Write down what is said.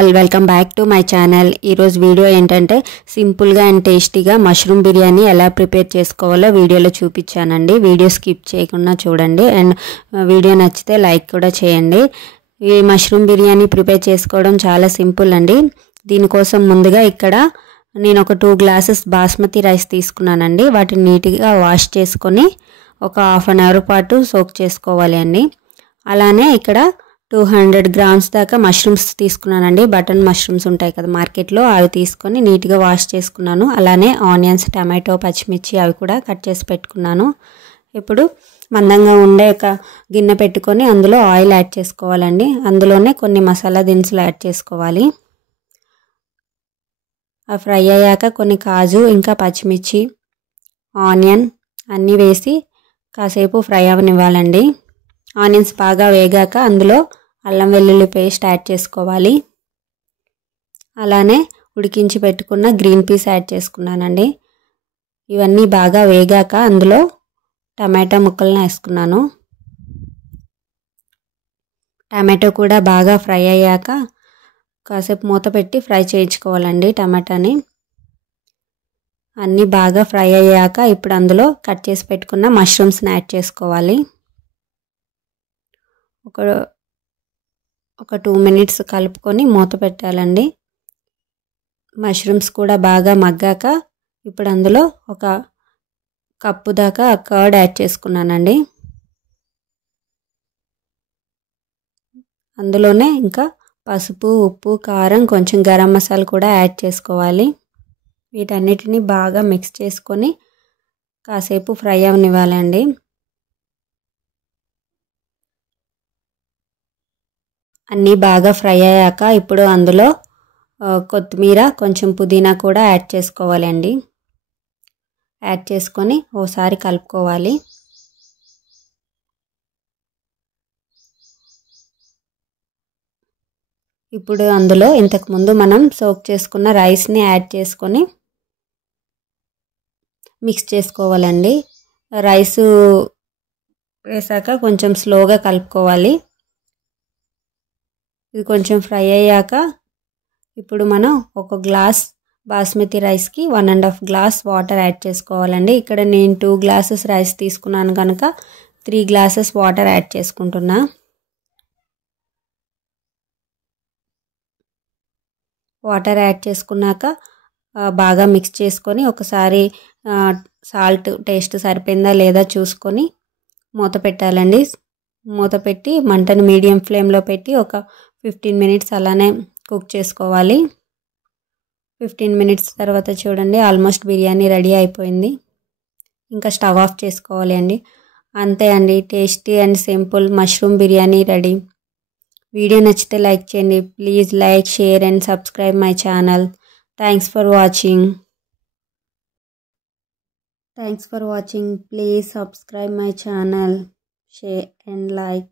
All welcome back to my channel. ఈరోజు video ఏంటంటే సింపుల్గా అండ్ టేస్టీగా మష్రూమ్ బిర్యానీ ఎలా ప్రిపేర్ చేసుకోవాలో వీడియోలో చూపించానండి. వీడియో స్కిప్ చేయకుండా చూడండి అండ్ వీడియో నచ్చితే లైక్ కూడా చేయండి. ఈ మష్రూమ్ బిర్యానీ ప్రిపేర్ చేసుకోవడం చాలా సింపుల్ అండి. దీనికోసం ముందుగా ఇక్కడ నేను ఒక 2 గ్లాసెస్ బాస్మతి రైస్ తీసుకున్నానండి. వాటిని నీట్గా వాష్ చేసుకొని ఒక హాఫ్ అన్ అవర్ పాటు సోక్ చేసుకోవాలి అండి. అలానే ఇక్కడ 200 గ్రామ్స్ దాకా మష్రూమ్స్ తీసుకున్నానండి. బటన్ మష్రూమ్స్ ఉంటాయి కదా మార్కెట్లో, అవి తీసుకొని నీట్గా వాష్ చేసుకున్నాను. అలానే ఆనియన్స్, టమాటో, పచ్చిమిర్చి అవి కూడా కట్ చేసి పెట్టుకున్నాను. ఇప్పుడు మందంగా ఉండే ఒక గిన్నె పెట్టుకొని అందులో ఆయిల్ యాడ్ చేసుకోవాలండి. అందులోనే కొన్ని మసాలా దినుసులు యాడ్ చేసుకోవాలి. అవి ఫ్రై అయ్యాక కొన్ని కాజు, ఇంకా పచ్చిమిర్చి, ఆనియన్ అన్నీ వేసి కాసేపు ఫ్రై అవనివ్వాలండి. ఆనియన్స్ బాగా వేగాక అందులో అల్లం వెల్లుల్లి పేస్ట్ యాడ్ చేసుకోవాలి. అలానే ఉడికించి పెట్టుకున్న గ్రీన్ పీస్ యాడ్ చేసుకున్నానండి. ఇవన్నీ బాగా వేగాక అందులో టమాటో ముక్కలను వేసుకున్నాను. టమాటో కూడా బాగా ఫ్రై అయ్యాక కాసేపు మూత పెట్టి ఫ్రై చేయించుకోవాలండి టమాటాని. అన్నీ బాగా ఫ్రై అయ్యాక ఇప్పుడు అందులో కట్ చేసి పెట్టుకున్న మష్రూమ్స్ని యాడ్ చేసుకోవాలి. ఒక 2 మినిట్స్ కలుపుకొని మూత పెట్టాలండి. మష్రూమ్స్ కూడా బాగా మగ్గాక ఇప్పుడు అందులో ఒక కప్పు దాకా కర్డ్ యాడ్ చేసుకున్నానండి. అందులోనే ఇంకా పసుపు, ఉప్పు, కారం, కొంచెం గరం మసాలా కూడా యాడ్ చేసుకోవాలి. వీటన్నిటిని బాగా మిక్స్ చేసుకొని కాసేపు ఫ్రై అవనివ్వాలండి. అన్నీ బాగా ఫ్రై అయ్యాక ఇప్పుడు అందులో కొత్తిమీర, కొంచెం పుదీనా కూడా యాడ్ చేసుకోవాలండి. యాడ్ చేసుకొని ఓసారి కలుపుకోవాలి. ఇప్పుడు అందులో ఇంతకుముందు మనం సోక్ చేసుకున్న రైస్ని యాడ్ చేసుకొని మిక్స్ చేసుకోవాలండి. రైసు వేసాక కొంచెం స్లోగా కలుపుకోవాలి. ఇది కొంచెం ఫ్రై అయ్యాక ఇప్పుడు మనం ఒక గ్లాస్ బాస్మతి రైస్కి 1.5 గ్లాస్ వాటర్ యాడ్ చేసుకోవాలండి. ఇక్కడ నేను 2 గ్లాసెస్ రైస్ తీసుకున్నాను కనుక 3 గ్లాసెస్ వాటర్ యాడ్ చేసుకుంటున్నా. వాటర్ యాడ్ చేసుకున్నాక బాగా మిక్స్ చేసుకొని ఒకసారి సాల్ట్ టేస్ట్ సరిపోయిందా లేదా చూసుకొని మూత పెట్టాలండి. మూత పెట్టి మంటను మీడియం ఫ్లేమ్లో పెట్టి ఒక 15 మినిట్స్ అలానే కుక్ చేసుకోవాలి. 15 మినిట్స్ తర్వాత చూడండి ఆల్మోస్ట్ బిర్యానీ రెడీ అయిపోయింది. ఇంకా స్టవ్ ఆఫ్ చేసుకోవాలి అండి. అంతే అండి, tasty and simple mushroom biryani ready. Video నచ్చితే లైక్ చేయండి. Please like, share and subscribe my channel. Thanks for watching. Please subscribe my channel, share and like.